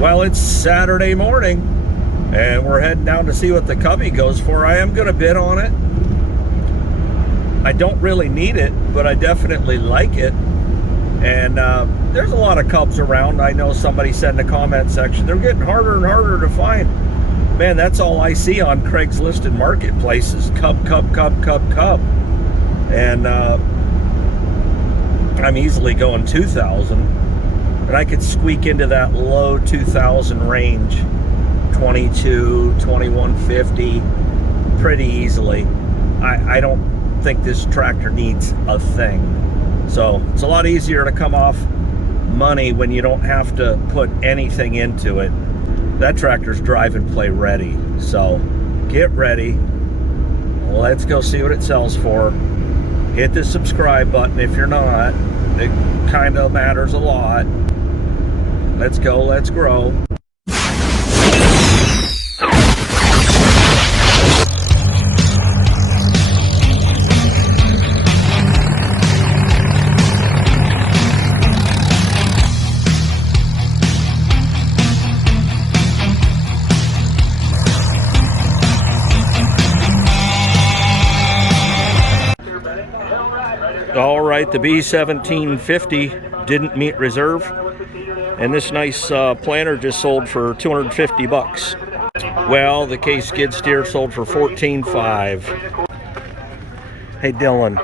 Well, it's Saturday morning, and we're heading down to see what the Cubby goes for. I am going to bid on it. I don't really need it, but I definitely like it. And there's a lot of Cubs around. I know somebody said in the comment section, they're getting harder and harder to find. Man, that's all I see on Craigslist and marketplaces. Cub, Cub, Cub, Cub, Cub. And I'm easily going 2,000. And I could squeak into that low 2,000 range, 22, 2150, pretty easily. I don't think this tractor needs a thing. So it's a lot easier to come off money when you don't have to put anything into it. That tractor's drive and play ready. So get ready. Let's go see what it sells for. Hit the subscribe button if you're not. It kind of matters a lot. Let's go, let's grow. All right, the B1750 didn't meet reserve. And this nice planter just sold for 250 bucks. Well, the K skid steer sold for 14.5. Hey Dylan,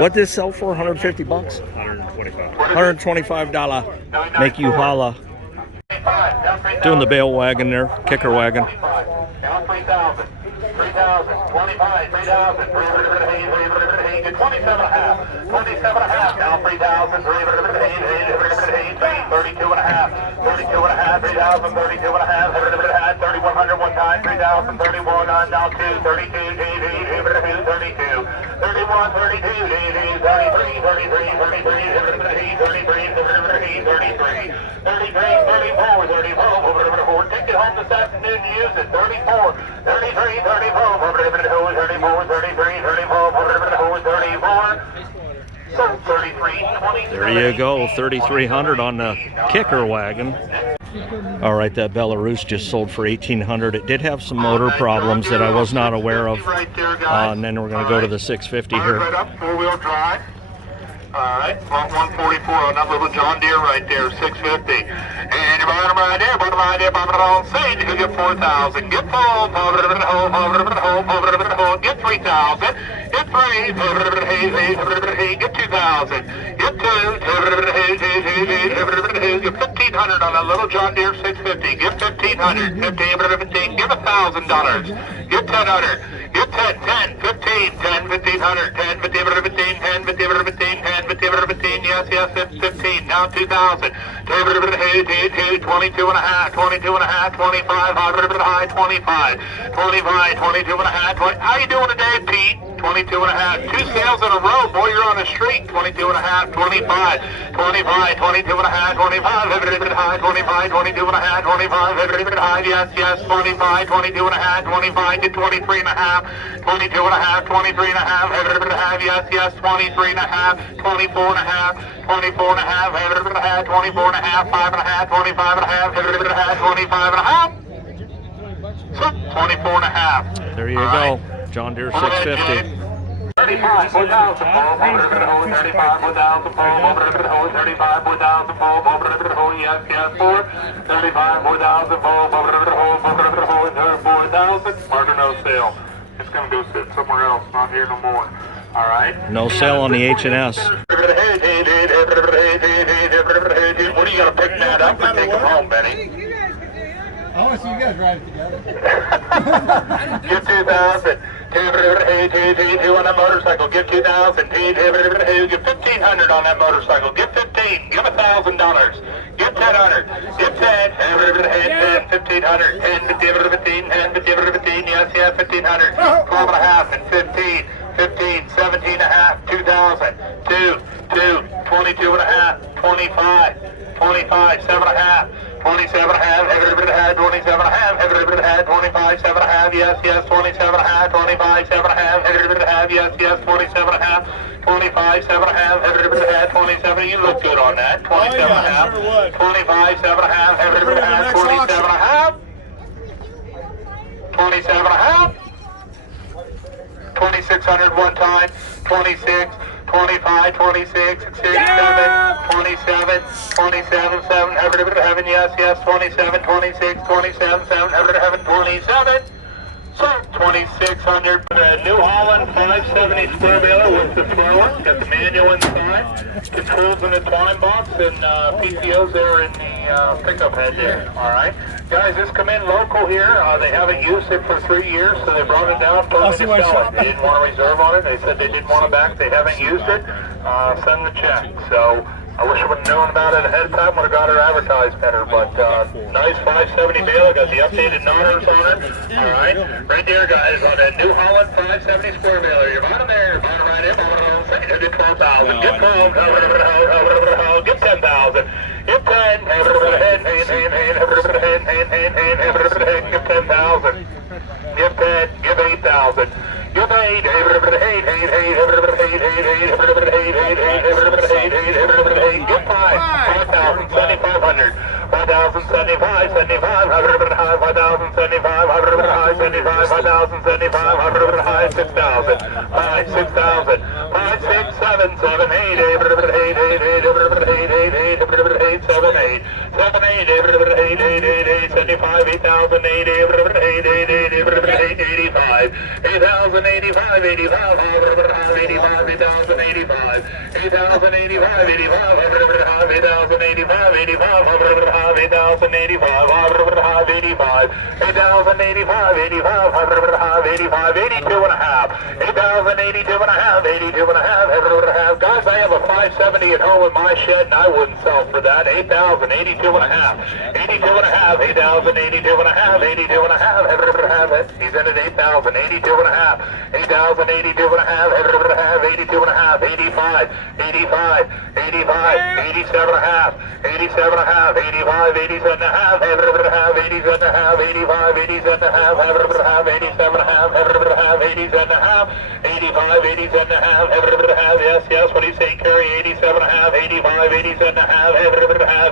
what did this sell for? 150 bucks? 125. $125. Make you holla. Doing the bale wagon there, kicker wagon. 3,000, 25, 3,000, 27.5, 27.5, now 3,000, 32.5, 32.5, 3,000, 32.5, 3,100 one time, 3,000, 31 on now 2, 32, 32, 32, 31, 32, 33, 33, 34, 34, take it home this afternoon to use it, 34, 33, 34, 34, 33, 34, 34, so 33, 20. There you go, 3,300 on the kicker wagon. All right, that Belarus just sold for 1,800. It did have some motor problems that I was not aware of. And then we're going to go to the 650 here. Right up, four-wheel drive. All right, 144 on that little John Deere right there, 650. And your bottom right there, bottom on stage, you can get 4,000. Get full, get 3,000. Get 3, get 2,000. Get 2, get 1,500 on that little John Deere 650. Get 1,500, 15, give $1,000. Get 1,000. Get 10, 10, 15, 10, 1,500, 10, 15, 10, 15, 10, 15, yes, 15, now 2,000, 22 and a half, 22 and a half, 25, high, 25, 25, 22 and a half, 20. How you doing today, Pete? 22 and a half, 2 sales in a row, boy, you're on the street, 22 and a half, 25, 25, 22 and a half, 25, every bit high, 25, 22 and a half, 25, every bit high, yes, 25, 22 and a half, 25 to 23 and a half, 22 and a half, 23 and a half, every bit high, yes, 23 and a half, 24 and a half, 24 and a half, every bit high, 24 and a half, 5 and a half, 25 and a half, every bit high, 25 and a half, 24 and a half. There you go. John Deere 650. 35, 4,000, 35, 4,000, 35, 4,000, yes, 4, 35, 4,000, 4,000, marker no sale. It's going to go sit somewhere else, not here no more. All right? No sale on the H&S. What do you got to pick that up and take it home, Benny? I want to see you guys ride it together. Get 2,000. 2 on that motorcycle. Get 2,000. Get 1,500 on that motorcycle. Get 15. Give $1,000. Get 1,000. Get 10. 10. 1,500. 10. 15. 10. 15. Yes, 1,500. 12 and a half and 15. 15. 17 and a half. 2,000. 2. 22 and a half. 25. 25. 7 and a half. 27 and a half, every bit had 27 and a half, every bit had 25, 7 and a half, yes, 27 and a half, 25, 7 and a half, every bit had, yes, 27 and a half, 25, 7 and a half, every bit had 27, you look good on that, 27 and a half, 25, 7 and a half, every bit had 27 2600 one time, 26, 25, 26, 67, 27, 27, 7, heaven, yes, yes, 27, 26, 27, 7, heaven, 27. So 2600 for the New Holland 570 square baler with the thrower. Got the manual inside, controls in the twine box, and PTOs there in the pickup head there. All right, guys, just come in local here. They haven't used it for 3 years, so they brought it down, told me to sell it. They didn't want to reserve on it. They said they didn't want it back. They haven't used it. Send the check. So I wish I would have known about it ahead of time, would have got it advertised better, but nice 570 baler, got the updated numbers on it. Alright, right there guys, on that New Holland 570 square baler. Your bottom there, bottom right in, bottom home, get 12,000, get 12, get 10,000, get 10, get 10,000, get 10, give 8,000. Give 8, get 5,000, 7,500, 5,075, 75, 5,075, 5,075, 5,075, 6,000, 5, 6,000, 5, 6, 7, 7, 8, 8, 8, 7, 8, 7, 8, 75, 8,000, 8, 85, 8,000, 85, 85, 85, 8,000, 85, 8,000, 85, 85, 8,000, 85, 85, 8,000, 85, 85, 8,000, 85, 85, 85, 82 and a half, 8,000, 82 and a half, 82 and a half, guys, I have a 570 at home in my shed and I wouldn't sell for that, 8,000, 82 and a half, 82 and a half, 8,000, 82 and a half, 82 and a half, he's in at 8,000, 82 and a half, 8,000, 82 and a half, 82 and a half, 85, 85, 85, 87 and a half, 87 and a half, 85, 87 and a half, 87 and a half, 85, 87 and a half, 87 and a half, 87 and a half, 85, 87 and a half, yes, yes, what do you say, Kerry, 87 and a half, 85, 87 and a half,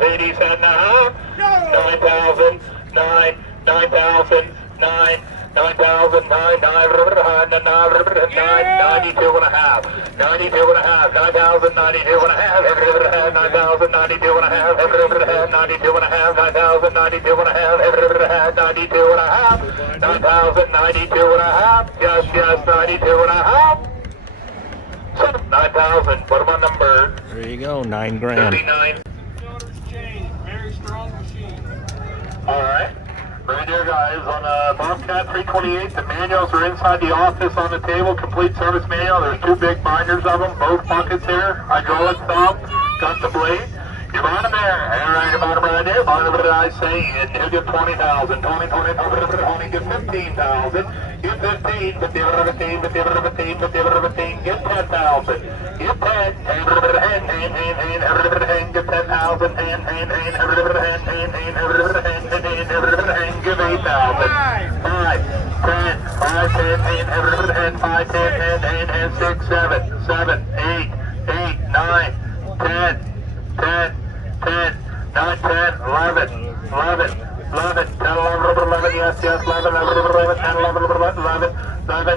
87 and a half, 9,000, 9, 9,000, 9, 9,000, 9, 92 and a half, 92 and a half, 9,000, 92 and a half, 9,000, 92 and a half, 92 and a half, 9,000, 92 and a half, 92 and a half, 9,000, 92 and a half, yes, yes, 92 and a half, 9,000, what about number? There you go, 9 grand. 39. Very strong machine. All right. Right there, guys, on Bobcat 328, the manuals are inside the office on the table, complete service manual. There's 2 big binders of them, both buckets here, hydraulic thumb, got the blade. Your bottom there, all right, your bottom right there, bottom of it I say, and you get 20,000, 20, 20, 20, get 15,000, get 15, 15, 15, 15, 15, get 10,000, get 10, get 10,000, give 8,000, 5, 10, 5, 10, 5, 10, 6, 7, 7, 8, 8, 9, 10, 10, 10, 9, 10, 11, 11, 11, 10, 11, yes, yes, 11, 11, 10, 11, 11, 11, 10,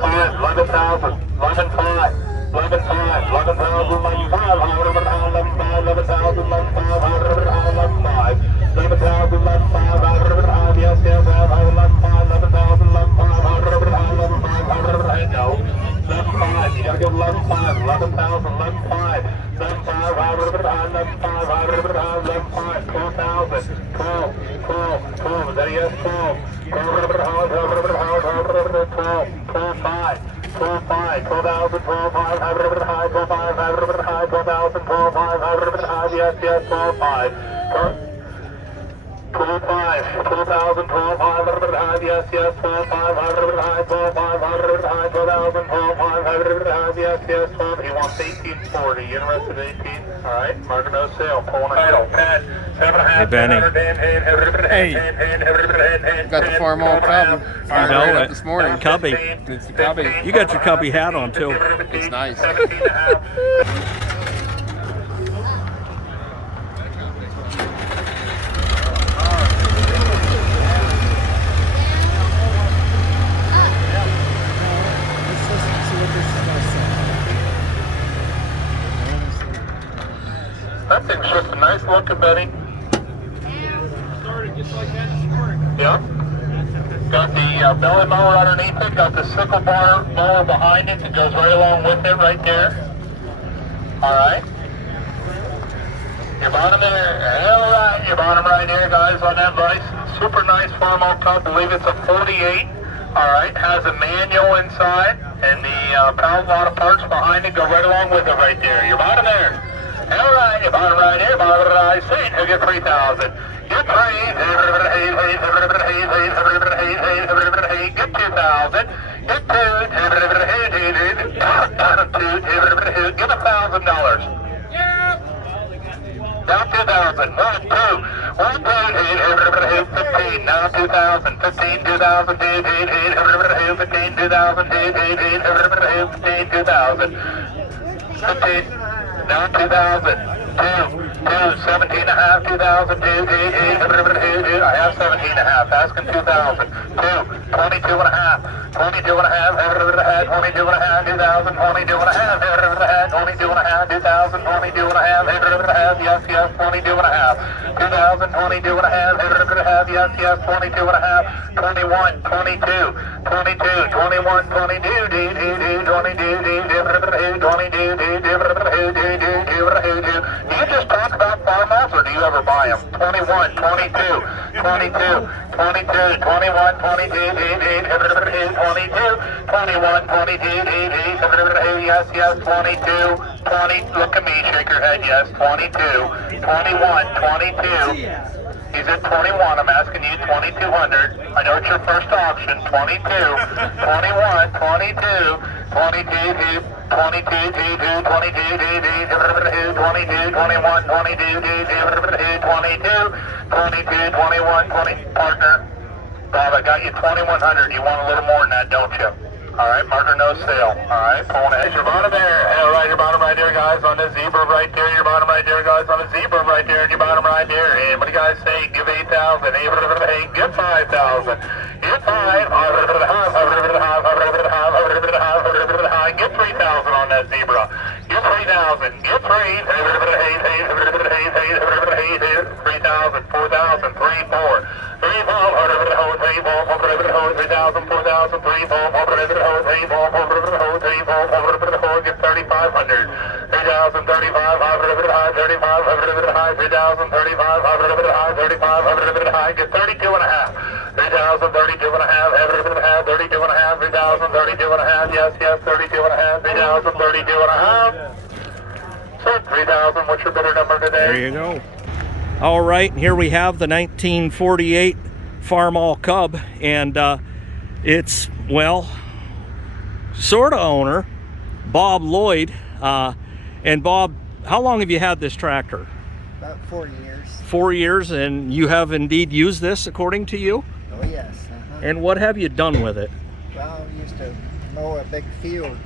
5, 11,000, 11, 5, 11, 5, 11,000, 11, 5, 11, 5, 11,000, 11, 5, 11, 5, 11,000, 11, 5, yes, yes, 11, 5, 11,000, 11, 5, 11, 5, no, 11, 5, you gotta go 11, 5, 11,000, 11, 5, 11, 5, 11, 5, 11, 5, 12,000, 12, 12, 12, is that a yes, 12, 12, 12, 5, 12, 5, 12,000, 12, 5, 12, 5, 12,000, 12, 5, yes, yes, 12, 5, 12, 5, 12,000, 12, 5, yes, yes, 12, 5, 12, 5, 12,000, 12, 5, yes, yes, 12, he wants 1840, you interested in 18? All right, marker no sale, pulling a title, 10, 7 Hey, Benny. Hey, got the Farmall Cub. I know Right it. up this morning. Cubby. It's the Cubby. You got your Cubby hat on, too. It's nice. 17.5. buddy? Started just like that this morning. Yeah. Got the belly mower underneath it, got the sickle bar mower behind it that goes right along with it right there. Alright. Your bottom there, alright, your bottom right there, guys, on that license. Super nice Farmall Cub, believe it's a 48. Alright, has a manual inside, and the power lot of parts behind it go right along with it right there. Your bottom there. Alright, your bottom right there, bottom right, say, he'll get 3,000. Get 3, get 2,000, get 2, get $1,000. Now 2,000, 1, 2, 1, 2, 15, now 2,000, 15, 2,000, 15, 2,000, 15, 2,000, 15, now 2,000, 17 and a half, 2,000, I have 17 and a half, asking 2,000, 22 and a half, 22 and a half, 22 and a half, 2,000, 22 and a half, 22 and a half, 2,000, 22 and a half, yes, yes, 22 and a half, 2,000, 22 and a half, yes, yes, 22 and a half, 21, 22, 22, 21, 22, 22, do you just talk about farmers or do you ever buy them? 21, 22, 22, 22, 21, 22, 22, 21, 22, yes, yes, 22, 20, look at me, shake your head, yes, 22, 21, 22. He's at 21, I'm asking you 2,200. I know it's your first option, 22, 21, 22, 22, 22, 22, 21, 22, 21, 20, partner. Bob, I got you 2,100. You want a little more than that, don't you? All right, marker no sale. All right, pulling ahead. Your bottom there. All right, your bottom right there, guys, on the zebra right there. Your bottom right there, guys, on the zebra right there. And your bottom right there. And what do you guys say? Give 8,000. Hey, give 5,000. Give 5. Get 3,000 on that zebra. Get 3,000. Get 3. 3,000. 4,000. 3, 4. 3, 4. 3,000. 4,000. 3, 4. Get 3,500. 3,000. 35. 35. 3,000. 35. 35. Get 32 and a half. 3,000. 32 and a half. 32 and a half. 3,000. 32 and a half. Yes, yes. 32 and a half. 3,000. 32 and a half. So 3,000. What's your bidder number today? There you go. All right, here we have the 1948 Farmall Cub, and it's, well, sort of owner, Bob Lloyd. And Bob, how long have you had this tractor? About 4 years. 4 years, and you have indeed used this according to you? Oh yes. And what have you done with it? Well, I used to mow a big field.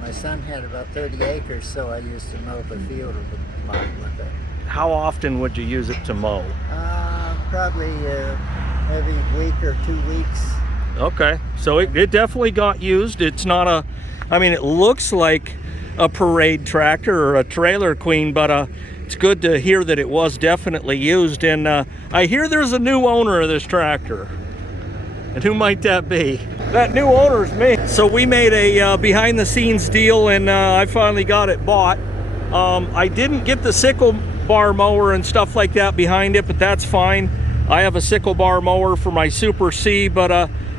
My son had about 30 acres, so I used to mow the field a lot with it. How often would you use it to mow? Probably every week or 2 weeks. Okay, so it definitely got used. It's not a, I mean, it looks like a parade tractor or a trailer queen, but it's good to hear that it was definitely used. And I hear there's a new owner of this tractor. And who might that be? That new owner's me. So we made a behind the scenes deal, and I finally got it bought. I didn't get the sickle bar mower and stuff like that behind it, but that's fine. I have a sickle bar mower for my Super C, but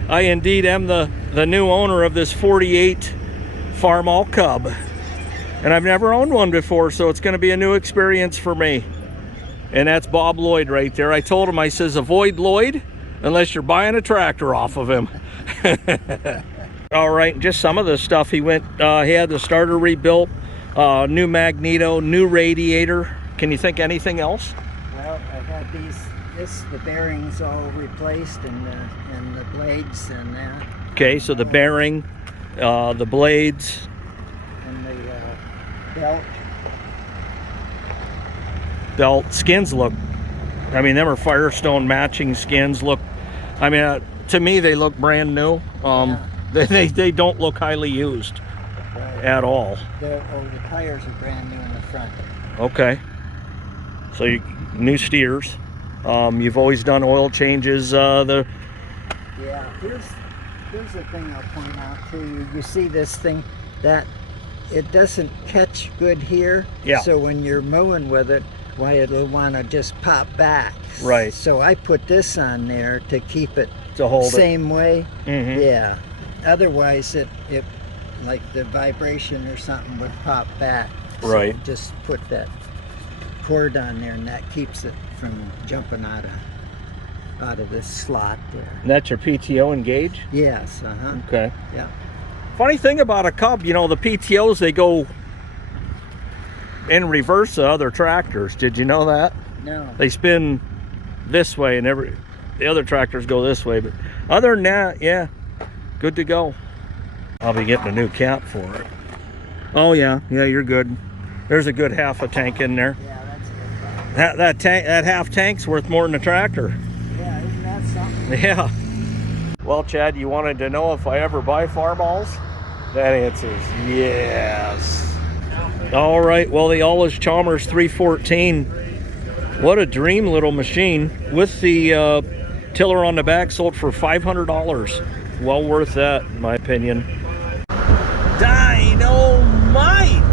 I indeed am the new owner of this 48 Farmall Cub. And I've never owned one before, so it's gonna be a new experience for me. And that's Bob Lloyd right there. I told him, I says, avoid Lloyd unless you're buying a tractor off of him. All right, just some of the stuff he went, he had the starter rebuilt, new magneto, new radiator. Can you think anything else? Well, I had the bearings all replaced and the blades and that. Okay, so the bearing, the blades. And the belt. Belt skins look, I mean, them are Firestone matching skins. Look, I mean, to me they look brand new. They don't look highly used at all. The tires are brand new in the front. Okay. So new steers. You've always done oil changes. Yeah, here's the thing I'll point out to you. You see this thing that it doesn't catch good here. Yeah. So when you're mowing with it, why it'll want to just pop back. Right. So I put this on there to keep it To hold it. same way. Mhm. Yeah. Otherwise, it like the vibration or something would pop back. So Right. just put that cord on there, and that keeps it from jumping out of this slot there. And that's your PTO engage? Yes. Okay. Yeah. Funny thing about a Cub, you know, the PTOs, they go in reverse of other tractors. Did you know that? No. They spin this way, and the other tractors go this way. But other than that, yeah, good to go. I'll be getting a new cap for it. Oh yeah, you're good. There's a good half a tank in there. Yeah, that's good. That half tank's worth more than a tractor. Yeah, isn't that something? Yeah. Well, Chad, you wanted to know if I ever buy Farmalls? That answers yes. All right, well, the Alles Chalmers 314. What a dream little machine. With the tiller on the back, sold for $500. Well worth that, in my opinion. Dynamite!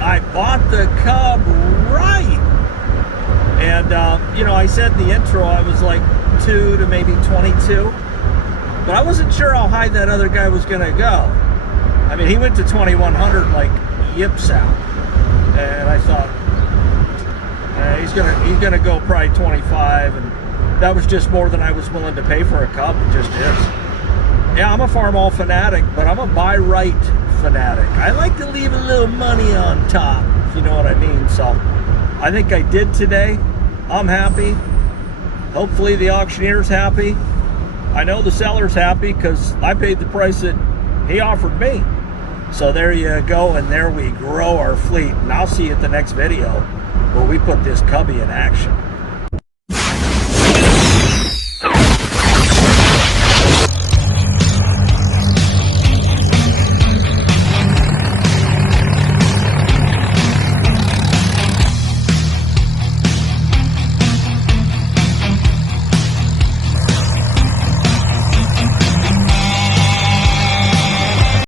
I bought the Cub right. And, you know, I said in the intro I was like 2 to maybe 22. But I wasn't sure how high that other guy was going to go. I mean, he went to 2,100 like yips out. And I thought, he's gonna go probably 25, and that was just more than I was willing to pay for a Cub. It just is. Yeah, I'm a Farmall fanatic, but I'm a buy right fanatic. I like to leave a little money on top, if you know what I mean. So I think I did today. I'm happy. Hopefully the auctioneer's happy. I know the seller's happy because I paid the price that he offered me. So there you go, and there we grow our fleet. And I'll see you at the next video where we put this Cubby in action.